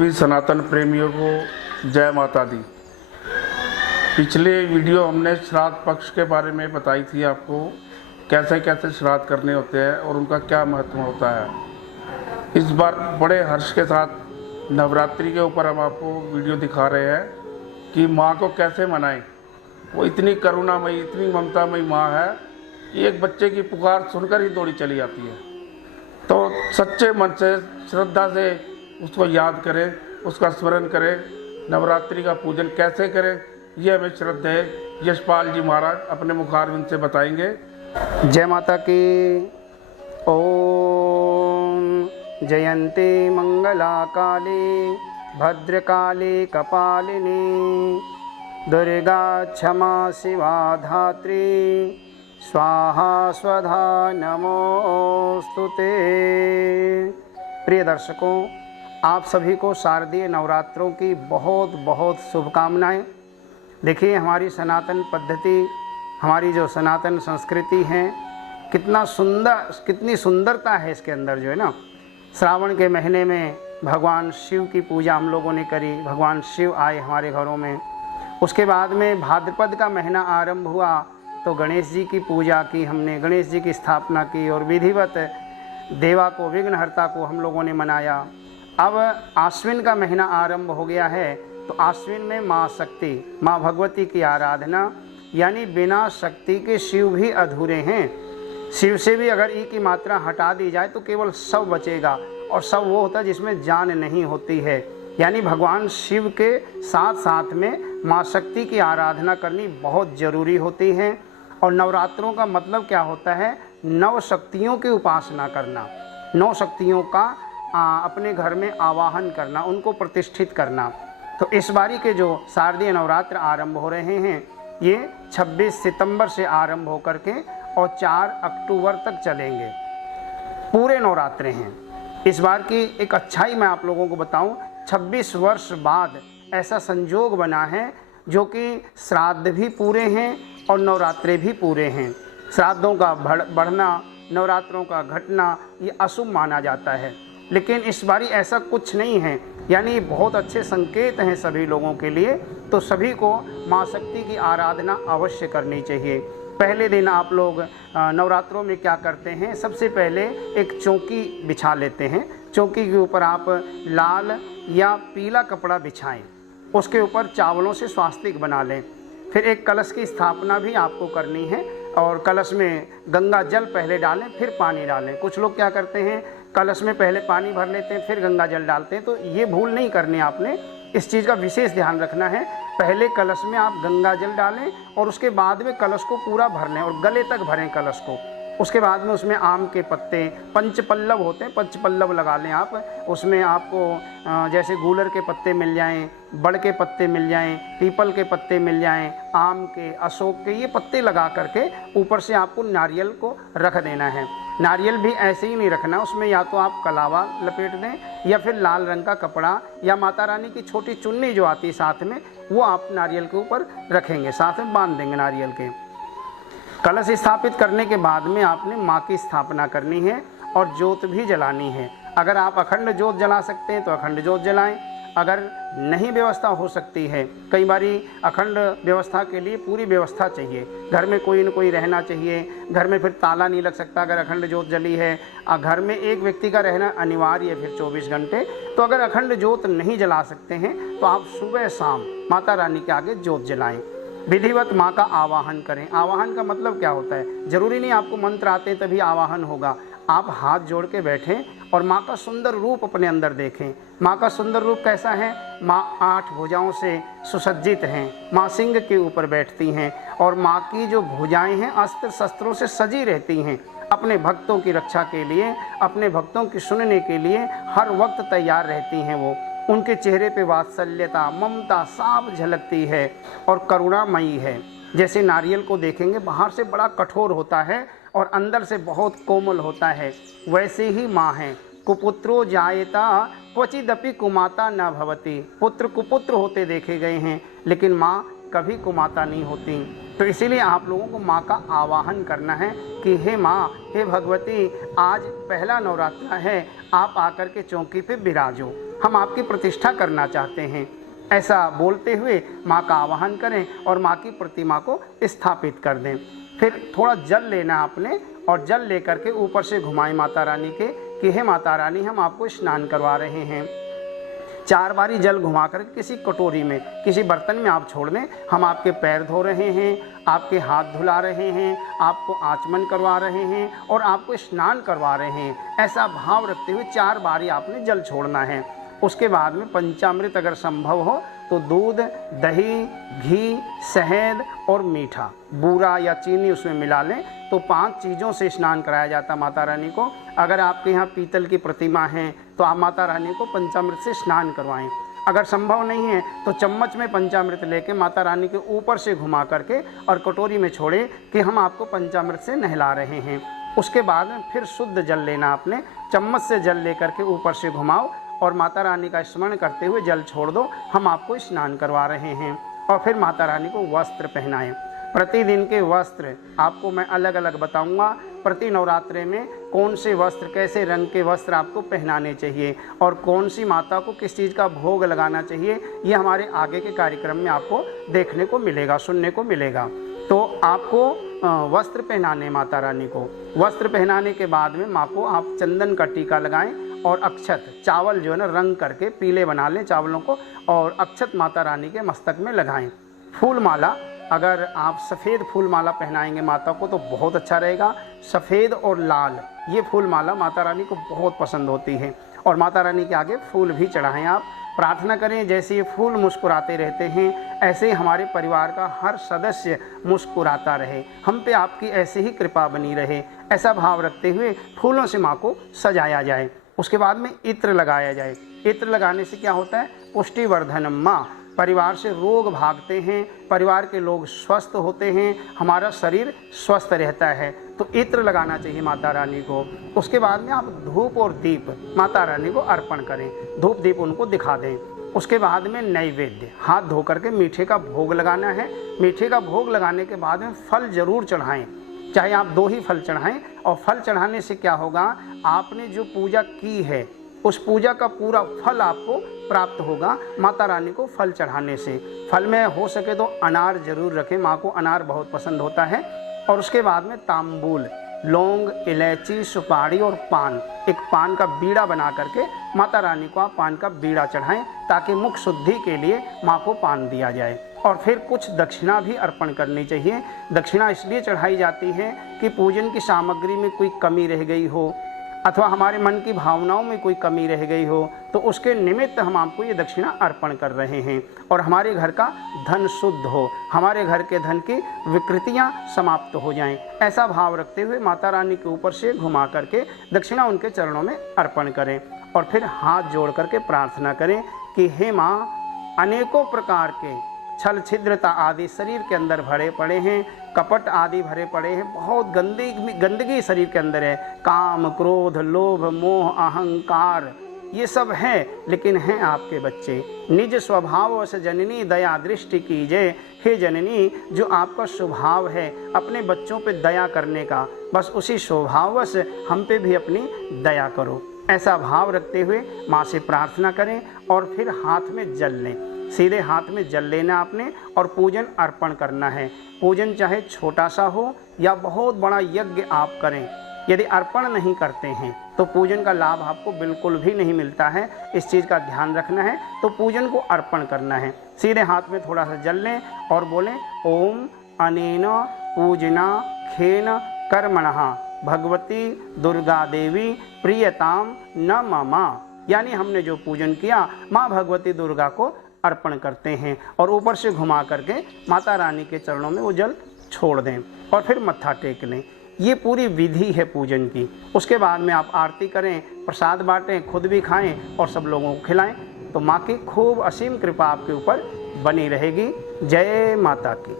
सभी सनातन प्रेमियों को जय माता दी। पिछले वीडियो हमने श्राद्ध पक्ष के बारे में बताई थी आपको, कैसे कैसे श्राद्ध करने होते हैं और उनका क्या महत्व होता है। इस बार बड़े हर्ष के साथ नवरात्रि के ऊपर हम आपको वीडियो दिखा रहे हैं कि माँ को कैसे मनाएं। वो इतनी करुणामयी, इतनी ममतामयी माँ है कि एक बच्चे की पुकार सुनकर ही दौड़ी चली आती है। तो सच्चे मन से, श्रद्धा से उसको याद करें, उसका स्मरण करें। नवरात्रि का पूजन कैसे करें, ये हमें श्रद्धा है यशपाल जी महाराज अपने मुखारविंद से बताएंगे। जय माता की। ओम जयंती मंगला काली भद्रकाली कपालिनी दुर्गा क्षमा शिवा धात्री स्वाहा स्वधा नमोस्तुते। प्रिय दर्शकों, आप सभी को शारदीय नवरात्रों की बहुत बहुत शुभकामनाएं। देखिए, हमारी सनातन पद्धति, हमारी जो सनातन संस्कृति है, कितनी सुंदरता है इसके अंदर जो है ना। श्रावण के महीने में भगवान शिव की पूजा हम लोगों ने करी, भगवान शिव आए हमारे घरों में। उसके बाद में भाद्रपद का महीना आरंभ हुआ तो गणेश जी की पूजा की हमने, गणेश जी की स्थापना की और विधिवत देवा को, विघ्नहर्ता को हम लोगों ने मनाया। अब आश्विन का महीना आरंभ हो गया है तो आश्विन में माँ शक्ति, माँ भगवती की आराधना, यानी बिना शक्ति के शिव भी अधूरे हैं। शिव से भी अगर ई की मात्रा हटा दी जाए तो केवल शव बचेगा, और शव वो होता है जिसमें जान नहीं होती है। यानी भगवान शिव के साथ साथ में माँ शक्ति की आराधना करनी बहुत ज़रूरी होती है। और नवरात्रों का मतलब क्या होता है? नव शक्तियों की उपासना करना, नौ शक्तियों का अपने घर में आवाहन करना, उनको प्रतिष्ठित करना। तो इस बारी के जो शारदीय नवरात्र आरंभ हो रहे हैं, ये 26 सितंबर से आरंभ होकर के और 4 अक्टूबर तक चलेंगे। पूरे नवरात्र हैं। इस बार की एक अच्छाई मैं आप लोगों को बताऊं, 26 वर्ष बाद ऐसा संजोग बना है जो कि श्राद्ध भी पूरे हैं और नवरात्रे भी पूरे हैं। श्राद्धों का बढ़ना, नवरात्रों का घटना, ये अशुभ माना जाता है, लेकिन इस बारी ऐसा कुछ नहीं है। यानी बहुत अच्छे संकेत हैं सभी लोगों के लिए। तो सभी को माँ शक्ति की आराधना अवश्य करनी चाहिए। पहले दिन आप लोग नवरात्रों में क्या करते हैं? सबसे पहले एक चौकी बिछा लेते हैं। चौकी के ऊपर आप लाल या पीला कपड़ा बिछाएं, उसके ऊपर चावलों से स्वास्तिक बना लें। फिर एक कलश की स्थापना भी आपको करनी है और कलश में गंगा जल पहले डालें, फिर पानी डालें। कुछ लोग क्या करते हैं, कलश में पहले पानी भर लेते हैं, फिर गंगा जल डालते हैं। तो ये भूल नहीं करनी आपने, इस चीज़ का विशेष ध्यान रखना है। पहले कलश में आप गंगा जल डालें और उसके बाद में कलश को पूरा भर लें और गले तक भरें कलश को। उसके बाद में उसमें आम के पत्ते, पंचपल्लव होते हैं, पंचपल्लव लगा लें आप। उसमें आपको जैसे गूलर के पत्ते मिल जाएं, बड़ के पत्ते मिल जाएं, पीपल के पत्ते मिल जाएं, आम के, अशोक के, ये पत्ते लगा करके ऊपर से आपको नारियल को रख देना है। नारियल भी ऐसे ही नहीं रखना, उसमें या तो आप कलावा लपेट दें या फिर लाल रंग का कपड़ा या माता रानी की छोटी चुन्नी जो आती है साथ में, वो आप नारियल के ऊपर रखेंगे, साथ में बांध देंगे नारियल के। कलश स्थापित करने के बाद में आपने माँ की स्थापना करनी है और ज्योत भी जलानी है। अगर आप अखंड ज्योत जला सकते हैं तो अखंड ज्योत जलाएं। अगर नहीं व्यवस्था हो सकती है, कई बारी अखंड व्यवस्था के लिए पूरी व्यवस्था चाहिए, घर में कोई न कोई रहना चाहिए, घर में फिर ताला नहीं लग सकता अगर अखंड ज्योत जली है, घर में एक व्यक्ति का रहना अनिवार्य है फिर 24 घंटे। तो अगर अखंड ज्योत नहीं जला सकते हैं तो आप सुबह शाम माता रानी के आगे ज्योत जलाएं, विधिवत माँ का आवाहन करें। आवाहन का मतलब क्या होता है? जरूरी नहीं आपको मंत्र आते तभी आवाहन होगा। आप हाथ जोड़ के बैठें और माँ का सुंदर रूप अपने अंदर देखें। माँ का सुंदर रूप कैसा है? माँ 8 भुजाओं से सुसज्जित हैं, माँ सिंह के ऊपर बैठती हैं और माँ की जो भुजाएं हैं अस्त्र शस्त्रों से सजी रहती हैं। अपने भक्तों की रक्षा के लिए, अपने भक्तों की सुनने के लिए हर वक्त तैयार रहती हैं वो। उनके चेहरे पे वात्सल्यता, ममता साफ झलकती है और करुणामयी है। जैसे नारियल को देखेंगे, बाहर से बड़ा कठोर होता है और अंदर से बहुत कोमल होता है, वैसे ही माँ है। कुपुत्रो जायता क्वचिदपि कुमाता न भवति। पुत्र कुपुत्र होते देखे गए हैं, लेकिन माँ कभी कुमाता नहीं होती। तो इसीलिए आप लोगों को माँ का आवाहन करना है कि हे माँ, हे भगवती, आज पहला नवरात्रा है, आप आकर के चौकी पे विराजो। हम आपकी प्रतिष्ठा करना चाहते हैं। ऐसा बोलते हुए माँ का आवाहन करें और माँ की प्रतिमा को स्थापित कर दें। फिर थोड़ा जल लेना आपने और जल लेकर के ऊपर से घुमाएं माता रानी के कि हे माता रानी, हम आपको स्नान करवा रहे हैं। 4 बारी जल घुमा कर किसी कटोरी में, किसी बर्तन में आप छोड़ दें। हम आपके पैर धो रहे हैं, आपके हाथ धुला रहे हैं, आपको आचमन करवा रहे हैं और आपको स्नान करवा रहे हैं। ऐसा भाव रखते हुए 4 बारी आपने जल छोड़ना है। उसके बाद में पंचामृत अगर संभव हो तो दूध, दही, घी, शहद और मीठा, बूरा या चीनी उसमें मिला लें। तो 5 चीज़ों से स्नान कराया जाता माता रानी को। अगर आपके यहाँ पीतल की प्रतिमा है तो आप माता रानी को पंचामृत से स्नान करवाएं। अगर संभव नहीं है तो चम्मच में पंचामृत लेके माता रानी के ऊपर से घुमा करके और कटोरी में छोड़े कि हम आपको पंचामृत से नहला रहे हैं। उसके बाद में फिर शुद्ध जल लेना आपने, चम्मच से जल लेकर के ऊपर से घुमाओ और माता रानी का स्मरण करते हुए जल छोड़ दो, हम आपको स्नान करवा रहे हैं। और फिर माता रानी को वस्त्र पहनाएं। प्रतिदिन के वस्त्र आपको मैं अलग अलग बताऊंगा। प्रति नवरात्रे में कौन से वस्त्र, कैसे रंग के वस्त्र आपको पहनाने चाहिए और कौन सी माता को किस चीज़ का भोग लगाना चाहिए, ये हमारे आगे के कार्यक्रम में आपको देखने को मिलेगा, सुनने को मिलेगा। तो आपको वस्त्र पहनाने माता रानी को, वस्त्र पहनाने के बाद में माँ को आप चंदन का टीका लगाएं और अक्षत, चावल जो है ना रंग करके पीले बना लें चावलों को और अक्षत माता रानी के मस्तक में लगाएं। फूल माला, अगर आप सफ़ेद फूल माला पहनाएंगे माता को तो बहुत अच्छा रहेगा। सफ़ेद और लाल ये फूल माला माता रानी को बहुत पसंद होती है। और माता रानी के आगे फूल भी चढ़ाएं। आप प्रार्थना करें जैसे ये फूल मुस्कुराते रहते हैं ऐसे ही हमारे परिवार का हर सदस्य मुस्कुराता रहे, हम पे आपकी ऐसे ही कृपा बनी रहे, ऐसा भाव रखते हुए फूलों से माँ को सजाया जाए। उसके बाद में इत्र लगाया जाए। इत्र लगाने से क्या होता है? पुष्टिवर्धनम माँ, परिवार से रोग भागते हैं, परिवार के लोग स्वस्थ होते हैं, हमारा शरीर स्वस्थ रहता है। तो इत्र लगाना चाहिए माता रानी को। उसके बाद में आप धूप और दीप माता रानी को अर्पण करें, धूप दीप उनको दिखा दें। उसके बाद में नैवेद्य, हाथ धो करके मीठे का भोग लगाना है। मीठे का भोग लगाने के बाद में फल जरूर चढ़ाएं, चाहे आप 2 ही फल चढ़ाएं। और फल चढ़ाने से क्या होगा, आपने जो पूजा की है उस पूजा का पूरा फल आपको प्राप्त होगा माता रानी को फल चढ़ाने से। फल में हो सके तो अनार जरूर रखें, माँ को अनार बहुत पसंद होता है। और उसके बाद में तांबूल, लौंग, इलायची, सुपारी और पान, एक पान का बीड़ा बना करके माता रानी को आप पान का बीड़ा चढ़ाएं ताकि मुख शुद्धि के लिए माँ को पान दिया जाए। और फिर कुछ दक्षिणा भी अर्पण करनी चाहिए। दक्षिणा इसलिए चढ़ाई जाती है कि पूजन की सामग्री में कोई कमी रह गई हो अथवा हमारे मन की भावनाओं में कोई कमी रह गई हो तो उसके निमित्त हम आपको ये दक्षिणा अर्पण कर रहे हैं और हमारे घर का धन शुद्ध हो, हमारे घर के धन की विकृतियां समाप्त हो जाएं, ऐसा भाव रखते हुए माता रानी के ऊपर से घुमा करके दक्षिणा उनके चरणों में अर्पण करें। और फिर हाथ जोड़ करके प्रार्थना करें कि हे माँ, अनेकों प्रकार के छल छिद्रता आदि शरीर के अंदर भरे पड़े हैं, कपट आदि भरे पड़े हैं, बहुत गंदगी शरीर के अंदर है, काम, क्रोध, लोभ, मोह, अहंकार, ये सब है, लेकिन हैं आपके बच्चे। निज स्वभाव से जननी दया दृष्टि कीजिए। हे जननी, जो आपका स्वभाव है अपने बच्चों पे दया करने का, बस उसी स्वभाव से हम पे भी अपनी दया करो, ऐसा भाव रखते हुए माँ से प्रार्थना करें। और फिर हाथ में जल लें, सीधे हाथ में जल लेना आपने और पूजन अर्पण करना है। पूजन चाहे छोटा सा हो या बहुत बड़ा यज्ञ आप करें, यदि अर्पण नहीं करते हैं तो पूजन का लाभ आपको बिल्कुल भी नहीं मिलता है, इस चीज़ का ध्यान रखना है। तो पूजन को अर्पण करना है। सीधे हाथ में थोड़ा सा जल लें और बोलें ओम अनेन पूजना खेन कर्मणः भगवती दुर्गा देवी प्रियताम न ममा, यानी हमने जो पूजन किया माँ भगवती दुर्गा को अर्पण करते हैं और ऊपर से घुमा करके माता रानी के चरणों में वो जल छोड़ दें और फिर मत्था टेक लें। ये पूरी विधि है पूजन की। उसके बाद में आप आरती करें, प्रसाद बांटें, खुद भी खाएं और सब लोगों को खिलाएं। तो माँ की खूब असीम कृपा आपके ऊपर बनी रहेगी। जय माता की।